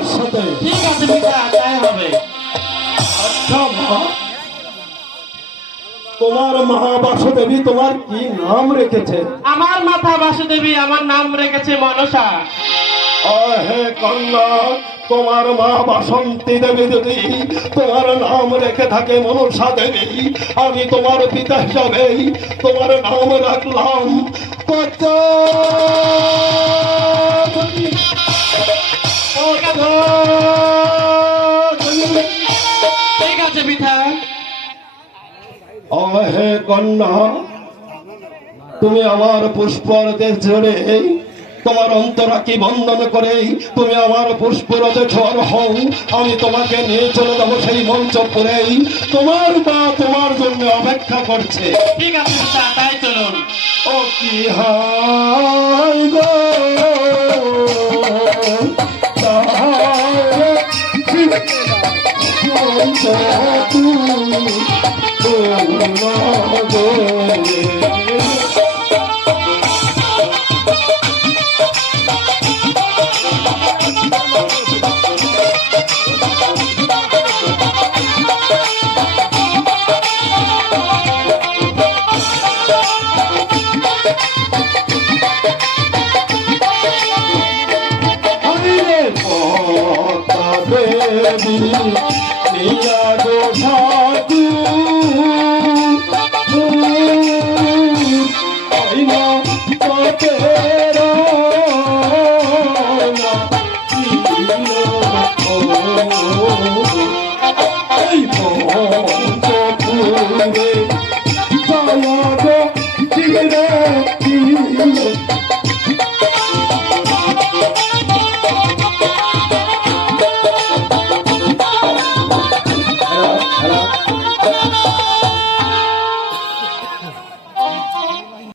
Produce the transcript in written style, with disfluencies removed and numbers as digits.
আমার সাথে। ঠিক আছে পিতা, তাই হবে। আচ্ছা মা, তোমার মা বাসুদেবী তোমার কি নাম রেখেছে? আমার মাতা বাসুদেবী, আমার নাম রেখেছে মনসা। হে কন্যা, তোমার মা বাসন্তী দেবী যদি তোমার নাম রেখে থাকে মনসা দেবী, আমি তোমার পিতা হিসাবে তোমার নাম রাখলাম পদ্মাবতী। ঠিক আছে পিতা। হে কন্যা, তুমি আমার পুষ্পরথে চড়ে তোমার অন্তরাকে বন্ধন করে তুমি আমার পুষ্পরথে ঝড় হও, আমি তোমাকে নিয়ে চলে যাবো সেই মঞ্চপুরে। তোমার মা তোমার জন্য অপেক্ষা করছে। ঠিক আছে পিতা, তাই চলুন। ও কি হায় গো, নিয়া গো ঠাকুর